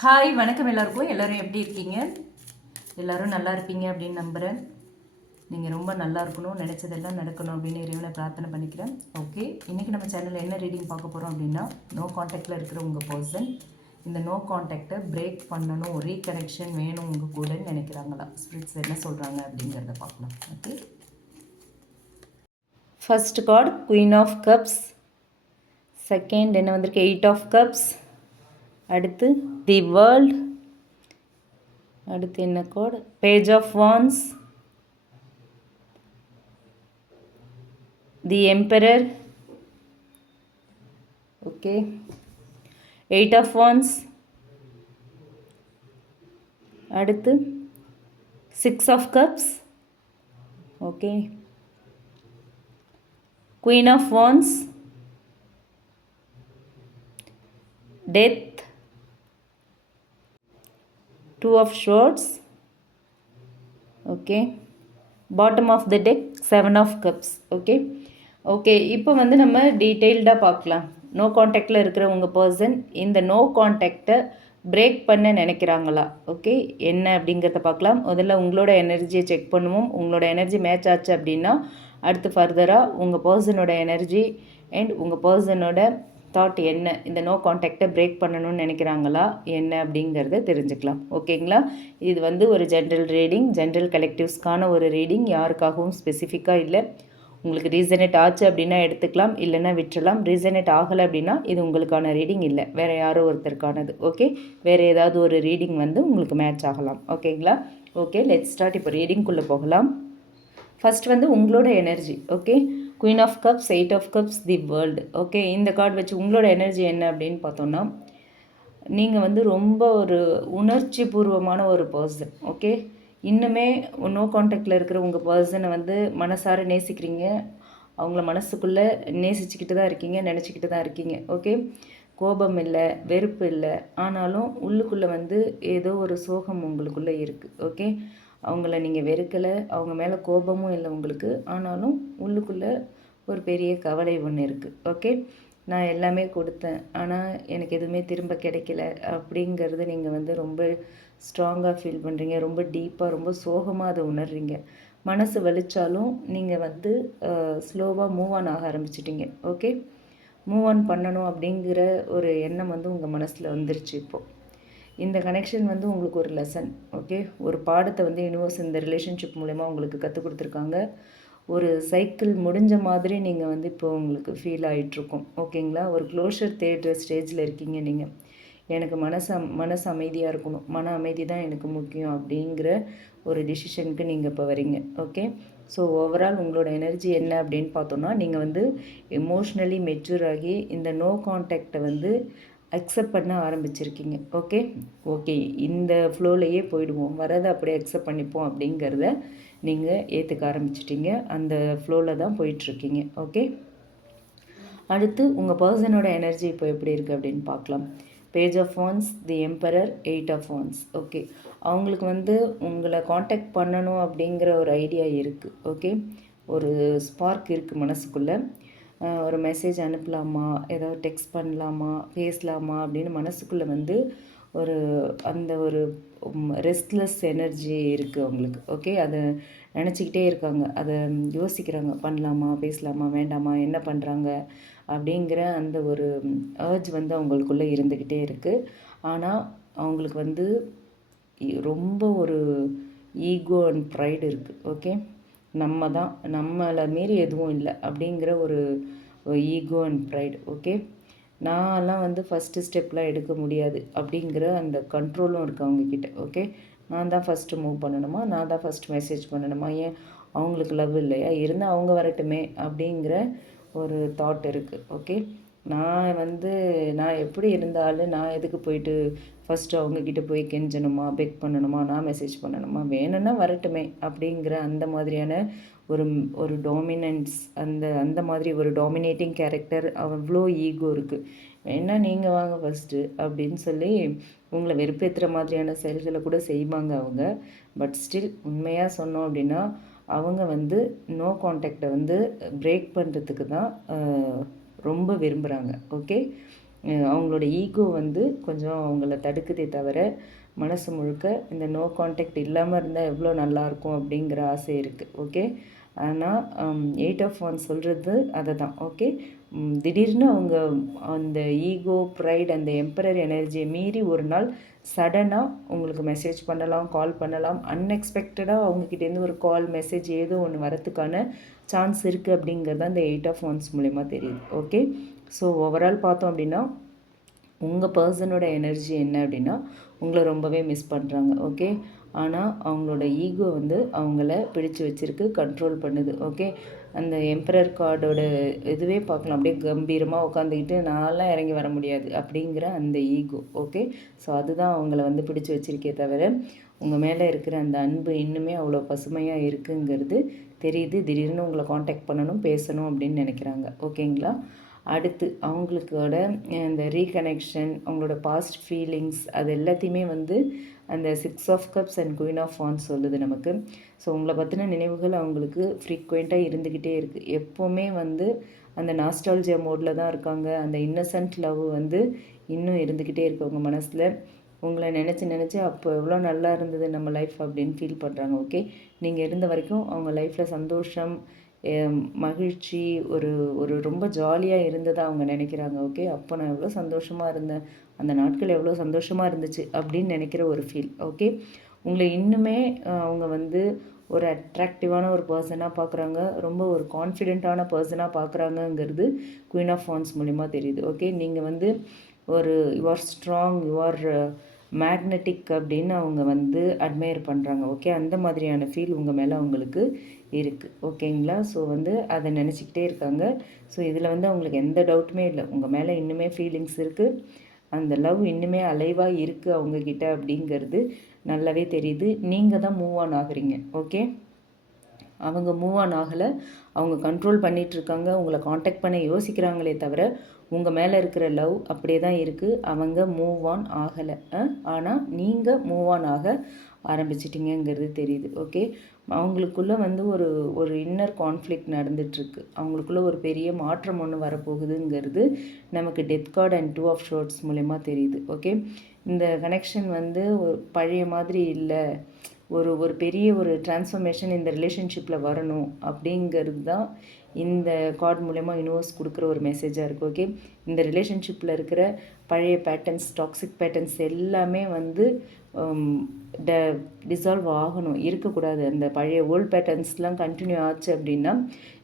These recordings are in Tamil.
ஹாய் வணக்கம் எல்லாருக்கும். எல்லாரும் எப்படி இருக்கீங்க? எல்லாரும் நல்லா இருப்பீங்க அப்படின்னு நம்புகிறேன் நீங்கள் ரொம்ப நல்லா இருக்கணும் நினச்சதெல்லாம் நடக்கணும் அப்படின்னு இறைவனை பிரார்த்தனை பண்ணிக்கிறேன். ஓகே இன்றைக்கி நம்ம சேனலில் என்ன ரீடிங் பார்க்க போகிறோம் அப்படின்னா நோ காண்டாக்டில் இருக்கிற உங்கள் பர்சன் இந்த நோ காண்டாக்டை பிரேக் பண்ணணும் ரீகனெக்ஷன் வேணும் உங்கள் கூடன்னு நினைக்கிறாங்களா? ஸ்பிரிட்ஸ் என்ன சொல்கிறாங்க அப்படிங்கிறத பார்க்கலாம். Okay first card queen of cups second என்ன வந்திருக்கு? எயிட் ஆஃப் கப்ஸ் அடுத்து தி வேர்ல்ட் அடுத்து என்ன கோடு page of wands the emperor okay eight of wands அடுத்து six of cups okay queen of wands death two of swords. Okay bottom of the deck seven of cups okay okay இப்போ வந்து நம்ம டீட்டெயில்டாக பார்க்கலாம். நோ காண்டாக்டில் இருக்கிற உங்கள் பர்சன் இந்த நோ காண்டாக்டை பிரேக் பண்ண நினைக்கிறாங்களா? ஓகே என்ன அப்படிங்கிறத பார்க்கலாம். முதல்ல உங்களோட எனர்ஜியை செக் பண்ணுவோம். உங்களோட எனர்ஜி மேட்ச் ஆச்சு அப்படின்னா அடுத்து ஃபர்தராக உங்கள் பர்சனோட எனர்ஜி அண்ட் உங்கள் பர்சனோட தாட் என்ன? இந்த நோ காண்டாக்டை பிரேக் பண்ணணும்னு நினைக்கிறாங்களா? என்ன அப்படிங்கிறத தெரிஞ்சுக்கலாம். ஓகேங்களா? இது வந்து ஒரு ஜென்ரல் ரீடிங் ஜென்ரல் கலெக்டிவ்ஸ்க்கான ஒரு ரீடிங் யாருக்காகவும் ஸ்பெசிஃபிக்காக இல்லை. உங்களுக்கு ரீசனேட் ஆச்சு அப்படின்னா எடுத்துக்கலாம். இல்லைன்னா விட்டுறலாம். ரீசனேட் ஆகலை அப்படின்னா இது உங்களுக்கான ரீடிங் இல்லை. வேறு யாரோ ஒருத்தருக்கானது. ஓகே? வேறு ஏதாவது ஒரு ரீடிங் வந்து உங்களுக்கு மேட்ச் ஆகலாம். ஓகேங்களா? ஓகே லெட் ஸ்டார்ட் இப்போ ரீடிங்குள்ளே போகலாம். ஃபர்ஸ்ட் வந்து உங்களோட energy okay? Queen of cups eight of cups the world okay இந்த கார்டு வச்சு உங்களோட எனர்ஜி என்ன அப்படின்னு பார்த்தோன்னா நீங்கள் வந்து ரொம்ப ஒரு உணர்ச்சி பூர்வமான ஒரு பர்சன் ஓகே இன்னுமே நோ காண்டாக்டில் இருக்கிற உங்கள் பர்சனை வந்து மனசார நேசிக்கிறீங்க. அவங்கள மனசுக்குள்ளே நேசிச்சுக்கிட்டு தான் இருக்கீங்க நினச்சிக்கிட்டு தான் இருக்கீங்க. ஓகே கோபம் இல்லை வெறுப்பு இல்லை. ஆனாலும் உள்ளுக்குள்ளே வந்து ஏதோ ஒரு சோகம் உங்களுக்குள்ளே இருக்குது ஓகே அவங்கள நீங்கள் வெறுக்கலை அவங்க மேலே கோபமும் இல்லை உங்களுக்கு. ஆனாலும் உள்ளுக்குள்ளே ஒரு பெரிய கவலை ஒன்று இருக்குது ஓகே நான் எல்லாமே கொடுத்தேன். ஆனால் எனக்கு எதுவுமே திரும்ப கிடைக்கல. அப்படிங்கிறது நீங்கள் வந்து ரொம்ப ஸ்ட்ராங்காக ஃபீல் பண்ணுறீங்க ரொம்ப டீப்பாக ரொம்ப சோகமாக அதை உணர்றீங்க. மனசு வலிச்சாலும் நீங்கள் வந்து ஸ்லோவாக மூவ் ஆன் ஆக ஆரம்பிச்சிட்டிங்க. ஓகே மூவ் ஆன் பண்ணணும் அப்படிங்கிற ஒரு எண்ணம் வந்து உங்கள் மனசில் வந்துருச்சு இப்போது இந்த கனெக்ஷன் வந்து உங்களுக்கு ஒரு லெசன் ஓகே ஒரு பாடத்தை வந்து யூனிவர்ஸ் இந்த ரிலேஷன்ஷிப் மூலயமா உங்களுக்கு கற்றுக் கொடுத்துருக்காங்க. ஒரு சைக்கிள் முடிஞ்ச மாதிரி நீங்கள் வந்து இப்போ உங்களுக்கு ஃபீல் ஆகிட்ருக்கும் ஓகேங்களா ஒரு க்ளோஷர் தேடுற ஸ்டேஜில் இருக்கீங்க நீங்கள் எனக்கு மனசு மனசு அமைதியாக இருக்கணும். மன அமைதி தான் எனக்கு முக்கியம் அப்படிங்கிற ஒரு டிசிஷனுக்கு நீங்கள் இப்போ வரீங்க ஓகே ஸோ ஓவரால் உங்களோட எனர்ஜி என்ன அப்படின்னு பார்த்தோன்னா நீங்கள் வந்து எமோஷ்னலி மெச்சூர் ஆகி இந்த நோ கான்டாக்டை வந்து அக்செப்ட் பண்ண ஆரம்பிச்சிருக்கீங்க. ஓகே ஓகே இந்த ஃப்ளோலையே போயிடுவோம். வரதை அப்படியே அக்செப்ட் பண்ணிப்போம் அப்படிங்கிறத நீங்கள் ஏற்றுக்க ஆரம்பிச்சிட்டிங்க. அந்த ஃப்ளோவில் தான் போயிட்டுருக்கீங்க. ஓகே அடுத்து உங்கள் பர்சனோட எனர்ஜி இப்போ எப்படி இருக்குது அப்படின்னு பார்க்கலாம். Page of phones the emperor eight of phones okay அவங்களுக்கு வந்து உங்களை காண்டாக்ட் பண்ணணும் அப்படிங்கிற ஒரு ஐடியா இருக்குது ஓகே ஒரு ஸ்பார்க் இருக்குது மனசுக்குள்ளே. ஒரு மெசேஜ் அனுப்பலாமா? ஏதாவது டெக்ஸ்ட் பண்ணலாமா? பேசலாமா? அப்படின்னு மனசுக்குள்ளே வந்து ஒரு அந்த ஒரு ரெஸ்ட்லெஸ் எனர்ஜி இருக்குது அவங்களுக்கு. ஓகே அதை நினச்சிக்கிட்டே இருக்காங்க. அதை யோசிக்கிறாங்க. பண்ணலாமா? பேசலாமா? வேண்டாமா? என்ன பண்ணுறாங்க அப்படிங்கிற அந்த ஒரு ஏர்ஜ் வந்து அவங்களுக்குள்ளே இருந்துக்கிட்டே இருக்குது ஆனால் அவங்களுக்கு வந்து ரொம்ப ஒரு ஈகோ அண்ட் ப்ரைடு இருக்குது ஓகே நம்ம தான் நம்மளை மீறி எதுவும் இல்லை அப்படிங்கிற ஒரு ஈகோ அண்ட் ப்ரைடு ஓகே நான்லாம் வந்து ஃபஸ்ட்டு ஸ்டெப்லாம் எடுக்க முடியாது அப்படிங்கிற அந்த கண்ட்ரோலும் இருக்குது அவங்கக்கிட்ட ஓகே நான் தான் ஃபஸ்ட்டு மூவ் பண்ணணுமா? நான் தான் ஃபஸ்ட் மெசேஜ் பண்ணணுமா? ஏன் அவங்களுக்கு லவ் இல்லையா? இருந்தால் அவங்க வரட்டுமே அப்படிங்கிற ஒரு தாட் இருக்குது ஓகே நான் வந்து நான் எப்படி இருந்தாலும் நான் எதுக்கு போயிட்டு ஃபஸ்ட்டு அவங்கக்கிட்ட போய் கெஞ்சணுமா பெக் பண்ணணுமா நான் மெசேஜ் பண்ணணுமா வேணும்னா வரட்டுமே அப்படிங்கிற அந்த மாதிரியான ஒரு ஒரு டாமினன்ஸ் அந்த அந்த மாதிரி ஒரு டாமினேட்டிங் கேரக்டர் அவ்வளோ ஈகோ இருக்குது வேணா நீங்கள் வாங்க ஃபஸ்ட்டு அப்படின்னு சொல்லி உங்களை வெறுப்பேற்றுற மாதிரியான செயல்களை கூட செய்வாங்க அவங்க. பட் ஸ்டில் உண்மையாக சொன்னோம் அப்படின்னா அவங்க வந்து நோ காண்டாக்டை வந்து பிரேக் பண்ணுறதுக்கு தான் ரொம்ப விரும்புகிறாங்க ஓகே அவங்களோட ஈகோ வந்து கொஞ்சம் அவங்கள தடுக்குதே தவிர மனசு முழுக்க இந்த நோ காண்டாக்ட் இல்லாமல் இருந்தால் எவ்வளோ நல்லாயிருக்கும் அப்படிங்கிற ஆசை இருக்குது ஓகே ஆனால் எயிட் ஆஃப் ஒன் சொல்கிறது அதை தான் ஓகே திடீர்னு அவங்க அந்த ஈகோ ப்ரைட் அந்த எம்பரர் எனர்ஜியை மீறி ஒரு நாள் சடனாக உங்களுக்கு மெசேஜ் பண்ணலாம் கால் பண்ணலாம். அன்எக்ஸ்பெக்டடாக அவங்கக்கிட்டேருந்து ஒரு கால் மெசேஜ் ஏதோ ஒன்று வரத்துக்கான சான்ஸ் இருக்குது அப்படிங்கிறது அந்த எயிட் ஆஃப் ஒன்ஸ் மூலிமா தெரியுது. ஓகே ஸோ ஓவரால் பார்த்தோம் அப்படின்னா உங்கள் பர்சனோட எனர்ஜி என்ன அப்படின்னா உங்களை ரொம்பவே மிஸ் பண்ணுறாங்க ஓகே ஆனால் அவங்களோட ஈகோ வந்து அவங்கள பிடிச்சு வச்சிருக்கு கண்ட்ரோல் பண்ணுது. ஓகே அந்த எம்பரர் கார்டோட இதுவே பார்க்கலாம் அப்படியே கம்பீரமாக உட்காந்துக்கிட்டு நான்லாம் இறங்கி வர முடியாது அப்படிங்கிற அந்த ஈகோ. ஓகே? ஸோ அதுதான் அவங்கள வந்து பிடிச்சி வச்சிருக்கே தவிர உங்கள் மேலே இருக்கிற அந்த அன்பு இன்னுமே அவ்வளோ பசுமையாக இருக்குங்கிறது தெரியுது. திடீர்னு உங்களை காண்டாக்ட் பண்ணணும் பேசணும் அப்படின்னு நினைக்கிறாங்க. ஓகேங்களா? அடுத்து அவங்களுக்கோட இந்த ரீகனெக்ஷன் அவங்களோட பாஸ்ட் ஃபீலிங்ஸ் அது எல்லாத்தையுமே வந்து அந்த six of cups and queen of wands சொல்லுது நமக்கு. ஸோ உங்களை பற்றின நினைவுகள் அவங்களுக்கு ஃப்ரீக்வெண்ட்டாக இருந்துக்கிட்டே இருக்குது எப்போவுமே வந்து அந்த நாஸ்டாலஜியா மோடில் தான் இருக்காங்க. அந்த இன்னசென்ட் லவ் வந்து இன்னும் இருந்துக்கிட்டே இருக்கு அவங்க மனசில். உங்களை நினச்சி நினச்சி அப்போ எவ்வளோ நல்லா இருந்தது நம்ம லைஃப் அப்படின்னு ஃபீல் பண்ணுறாங்க ஓகே நீங்கள் இருந்த வரைக்கும் அவங்க லைஃப்பில் சந்தோஷம் மகிழ்ச்சி ஒரு ஒரு ரொம்ப ஜாலியாக இருந்ததை அவங்க நினைக்கிறாங்க. ஓகே அப்போ நான் எவ்வளோ சந்தோஷமாக இருந்தேன். அந்த நாட்கள் எவ்வளோ சந்தோஷமாக இருந்துச்சு அப்படின்னு நினைக்கிற ஒரு ஃபீல் ஓகே உங்களை இன்னுமே அவங்க வந்து ஒரு அட்ராக்டிவான ஒரு பர்சனாக பார்க்குறாங்க ரொம்ப ஒரு கான்ஃபிடெண்ட்டான பர்சனாக பார்க்குறாங்கங்கிறது குயின் ஆஃப் ஃபான்ஸ் மூலிமா தெரியுது. ஓகே நீங்கள் வந்து ஒரு யுவர் ஸ்ட்ராங் யுவர் மேக்னெட்டிக் அப்படின்னு அவங்க வந்து அட்மையர் பண்ணுறாங்க ஓகே அந்த மாதிரியான ஃபீல் உங்கள் மேலே அவங்களுக்கு இருக்குது ஓகேங்களா ஸோ வந்து அதை நினச்சிக்கிட்டே இருக்காங்க. ஸோ இதில் வந்து அவங்களுக்கு எந்த டவுட்டுமே இல்லை. உங்கள் மேலே இன்னுமே ஃபீலிங்ஸ் இருக்குது அந்த லவ் இன்னுமே அலைவாக இருக்குது அவங்கக்கிட்ட அப்படிங்கிறது நல்லாவே தெரியுது. நீங்கள் தான் மூவ் ஆன் ஆகுறீங்க. ஓகே அவங்க மூவ் ஆன் ஆகலை. அவங்க கண்ட்ரோல் பண்ணிகிட்ருக்காங்க உங்களை காண்டாக்ட் பண்ண யோசிக்கிறாங்களே தவிர உங்கள் மேலே இருக்கிற லவ் அப்படியே தான் இருக்குது அவங்க மூவ் ஆன் ஆகலை. ஆனால் நீங்கள் மூவ் ஆன் ஆக ஆரம்பிச்சிட்டிங்கங்கிறது தெரியுது. ஓகே அவங்களுக்குள்ளே வந்து ஒரு ஒரு இன்னர் கான்ஃப்ளிக்ட் நடந்துட்டுருக்கு. அவங்களுக்குள்ளே ஒரு பெரிய மாற்றம் ஒன்று வரப்போகுதுங்கிறது நமக்கு death card and two of swords மூலயமா தெரியுது. ஓகே இந்த கனெக்ஷன் வந்து ஒரு பழைய மாதிரி இல்லை. ஒரு ஒரு பெரிய ஒரு டிரான்ஸ்ஃபர்மேஷன் இந்த ரிலேஷன்ஷிப்பில் வரணும் அப்படிங்கிறது தான் இந்த கார்டு மூலயமா யூனிவர்ஸ் கொடுக்குற ஒரு மெசேஜாக இருக்குது ஓகே இந்த ரிலேஷன்ஷிப்பில் இருக்கிற பழைய பேட்டர்ன்ஸ் டாக்ஸிக் பேட்டர்ன்ஸ் எல்லாமே வந்து um, ட டிசால்வ் ஆகணும். இருக்கக்கூடாது. அந்த பழைய ஓல்ட் பேட்டர்ன்ஸ்லாம் கண்டினியூ ஆச்சு அப்படின்னா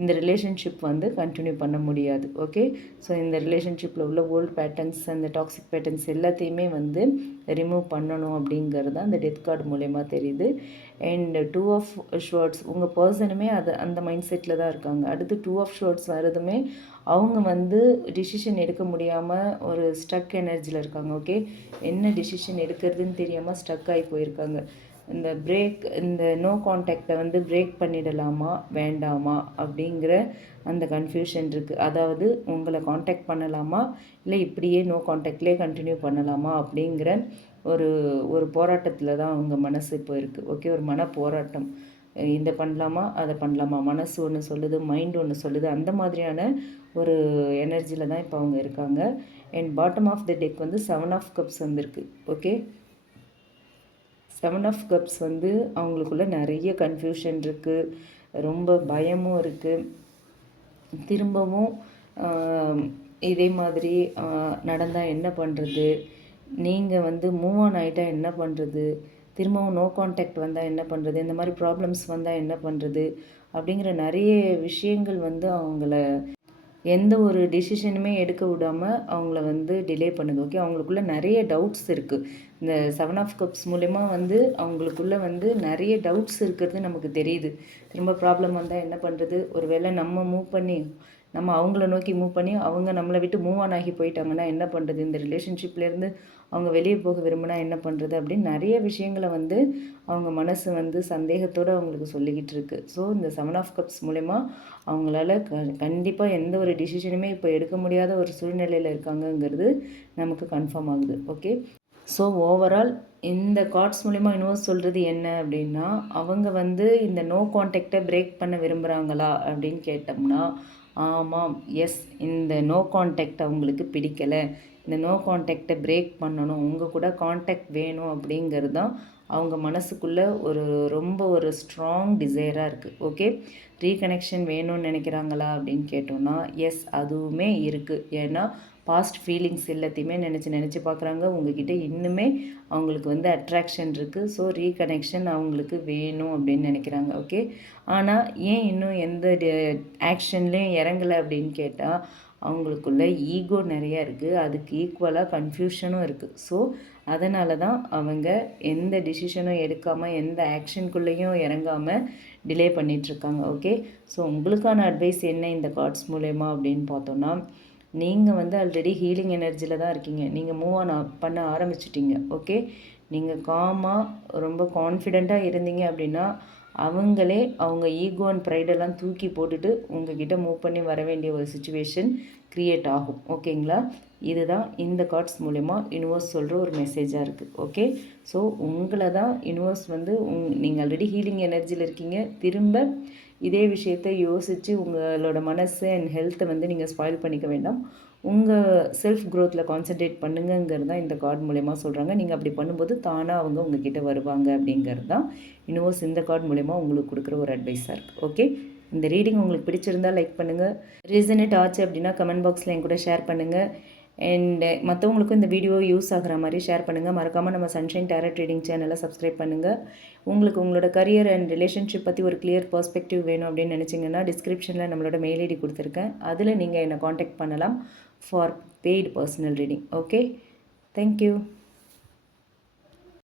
இந்த ரிலேஷன்ஷிப் வந்து கண்டினியூ பண்ண முடியாது. ஓகே ஸோ இந்த ரிலேஷன்ஷிப்பில் உள்ள ஓல்ட் பேட்டர்ன்ஸ் அந்த டாக்ஸிக் பேட்டர்ன்ஸ் எல்லாத்தையுமே வந்து ரிமூவ் பண்ணணும் அப்படிங்கிறது தான் அந்த டெத் கார்டு மூலயமா தெரியுது. அண்ட் டூ ஆஃப் ஷோர்ட்ஸ் உங்கள் பர்சனுமே அது அந்த மைண்ட் செட்டில் தான் இருக்காங்க. அடுத்து டூ ஆஃப் ஷோர்ட்ஸ் வரதுமே அவங்க வந்து டிசிஷன் எடுக்க முடியாமல் ஒரு ஸ்டக் எனர்ஜியில் இருக்காங்க ஓகே என்ன டிசிஷன் எடுக்கிறதுன்னு தெரியாமல் ஸ்டக் ஆகி போயிருக்காங்க. இந்த பிரேக் இந்த நோ காண்டாக்டை வந்து பிரேக் பண்ணிடலாமா வேண்டாமா அப்படிங்கிற அந்த கன்ஃபியூஷன் இருக்குது அதாவது உங்களை காண்டாக்ட் பண்ணலாமா இல்லை இப்படியே நோ காண்டாக்ட்லேயே கண்டினியூ பண்ணலாமா அப்படிங்கிற ஒரு ஒரு போராட்டத்தில் தான் அவங்க மனசு இப்போ இருக்குது ஓகே ஒரு மன போராட்டம் இதை பண்ணலாமா அதை பண்ணலாமா மனசு ஒன்று சொல்லுது மைண்ட் ஒன்று சொல்லுது அந்த மாதிரியான ஒரு எனர்ஜியில் தான் இப்போ அவங்க இருக்காங்க. And bottom of the deck வந்து செவன் ஆஃப் கப்ஸ் வந்திருக்கு ஓகே செவன் ஆஃப் கப்ஸ் வந்து அவங்களுக்குள்ள நிறைய கன்ஃபியூஷன் இருக்குது ரொம்ப பயமும் இருக்குது திரும்பவும் இதே மாதிரி நடந்தால் என்ன பண்ணுறது நீங்கள் வந்து மூவ் ஆன் ஆகிட்டால் என்ன பண்ணுறது திரும்பவும் நோ காண்டாக்ட் வந்தால் என்ன பண்ணுறது இந்த மாதிரி ப்ராப்ளம்ஸ் வந்தால் என்ன பண்ணுறது அப்படிங்கிற நிறைய விஷயங்கள் வந்து அவங்கள எந்த ஒரு டிசிஷனுமே எடுக்க விடாமல் அவங்கள வந்து டிலே பண்ணுது. ஓகே அவங்களுக்குள்ள நிறைய டவுட்ஸ் இருக்குது இந்த செவன் ஆஃப் கப்ஸ் மூலயமா வந்து அவங்களுக்குள்ள வந்து நிறைய டவுட்ஸ் இருக்கிறது நமக்கு தெரியுது. திரும்ப ப்ராப்ளம் வந்தால் என்ன பண்ணுறது ஒருவேளை நம்ம மூவ் பண்ணி நம்ம அவங்கள நோக்கி மூவ் பண்ணி அவங்க நம்மளை விட்டு மூவ் ஆன் ஆகி போயிட்டாங்கன்னா என்ன பண்ணுறது இந்த ரிலேஷன்ஷிப்லேருந்து அவங்க வெளியே போக விரும்பினா என்ன பண்ணுறது அப்படின்னு நிறைய விஷயங்களை வந்து அவங்க மனசு வந்து சந்தேகத்தோடு அவங்களுக்கு சொல்லிக்கிட்டு இருக்கு. ஸோ இந்த செவன் ஆஃப் கப்ஸ் மூலயமா அவங்களால க கண்டிப்பாக எந்த ஒரு டிசிஷனுமே இப்போ எடுக்க முடியாத ஒரு சூழ்நிலையில் இருக்காங்கங்கிறது நமக்கு கன்ஃபார்ம் ஆகுது. ஓகே ஸோ ஓவரால் இந்த கார்ட்ஸ் மூலிமா யூனிவர்ஸ் சொல்கிறது என்ன அப்படின்னா அவங்க வந்து இந்த நோ கான்டாக்டை பிரேக் பண்ண விரும்புகிறாங்களா அப்படின்னு கேட்டோம்னா ஆமாம் எஸ் இந்த நோ காண்டாக்ட் அவங்களுக்கு பிடிக்கலை. இந்த நோ காண்டாக்டை பிரேக் பண்ணணும். உங்கள் கூட காண்டாக்ட் வேணும் அப்படிங்கிறது தான் அவங்க மனசுக்குள்ளே ஒரு ரொம்ப ஒரு ஸ்ட்ராங் டிசைராக இருக்குது ஓகே ரீகனெக்ஷன் வேணும்னு நினைக்கிறாங்களா அப்படின்னு கேட்டோம்னா எஸ் அதுவுமே இருக்குது ஏன்னா பாஸ்ட் ஃபீலிங்ஸ் எல்லாத்தையுமே நினச்சி நினச்சி பார்க்குறாங்க. உங்ககிட்ட இன்னுமே அவங்களுக்கு வந்து அட்ராக்ஷன் இருக்குது ஸோ ரீகனெக்ஷன் அவங்களுக்கு வேணும் அப்படின்னு நினைக்கிறாங்க. ஓகே ஆனால் ஏன் இன்னும் எந்த ஆக்ஷன்லேயும் இறங்கலை அப்படின்னு கேட்டால் அவங்களுக்குள்ள ஈகோ நிறையா இருக்குது அதுக்கு ஈக்குவலாக கன்ஃபியூஷனும் இருக்குது ஸோ அதனால தான் அவங்க எந்த டிசிஷனும் எடுக்காமல் எந்த ஆக்ஷனுக்குள்ளேயும் இறங்காமல் டிலே பண்ணிகிட்ருக்காங்க ஓகே ஸோ உங்களுக்கான அட்வைஸ் என்ன இந்த கார்ட்ஸ் மூலயமா அப்படின்னு பார்த்தோன்னா நீங்கள் வந்து ஆல்ரெடி ஹீலிங் எனர்ஜியில் தான் இருக்கீங்க. நீங்கள் மூவ் ஆன் பண்ண ஆரம்பிச்சிட்டிங்க. ஓகே நீங்கள் காமாக ரொம்ப கான்ஃபிடெண்ட்டாக இருந்தீங்க அப்படின்னா அவங்களே அவங்க ஈகோ அண்ட் ப்ரைடெல்லாம் தூக்கி போட்டுட்டு உங்ககிட்ட மூவ் பண்ணி வர வேண்டிய ஒரு சுச்சுவேஷன் க்ரியேட் ஆகும். ஓகேங்களா இதுதான் இந்த கார்ட்ஸ் மூலயமா யூனிவர்ஸ் சொல்கிற ஒரு மெசேஜாக இருக்குது ஓகே ஸோ உங்களை தான் யூனிவர்ஸ் வந்து உங் நீங்கள் ஆல்ரெடி ஹீலிங் எனர்ஜியில் இருக்கீங்க. திரும்ப இதே விஷயத்தை யோசித்து உங்களோட மனசு அண்ட் ஹெல்த்தை வந்து நீங்கள் ஸ்பாயில் பண்ணிக்க வேண்டாம். உங்கள் செல்ஃப் க்ரோத்தில் கான்சென்ட்ரேட் பண்ணுங்கிறது தான் இந்த கார்டு மூலயமா சொல்கிறாங்க நீங்கள் அப்படி பண்ணும்போது தானாக அவங்க உங்ககிட்ட வருவாங்க அப்படிங்கிறது தான் யூனிவர்ஸ் இந்த கார்டு மூலயமா உங்களுக்கு கொடுக்குற ஒரு அட்வைஸாக இருக்குது ஓகே இந்த ரீடிங் உங்களுக்கு பிடிச்சிருந்தால் லைக் பண்ணுங்கள் ரீசனேட் ஆச்சு அப்படின்னா கமெண்ட் பாக்ஸில் என் கூட ஷேர் பண்ணுங்கள் அண்ட் மற்றவங்களுக்கும் இந்த வீடியோ யூஸ் ஆகிற மாதிரி ஷேர் பண்ணுங்கள் மறக்காமல் நம்ம சன்ஷைன் டேரட் ட்ரேடிங் சேனலை சப்ஸ்கிரைப் பண்ணுங்கள் உங்களுக்கு உங்களோட கரியர் அண்ட் ரிலேஷன்ஷிப் பற்றி ஒரு கிளியர் பர்ஸ்பெக்டிவ் வேணும் அப்படின்னு நினச்சிங்கன்னா டிஸ்கிரிப்ஷனில் நம்மளோட மெயில் ஐடி கொடுத்துருக்கேன். அதில் நீங்கள் என்னை காண்டாக்ட் பண்ணலாம் for paid personal reading okay thank you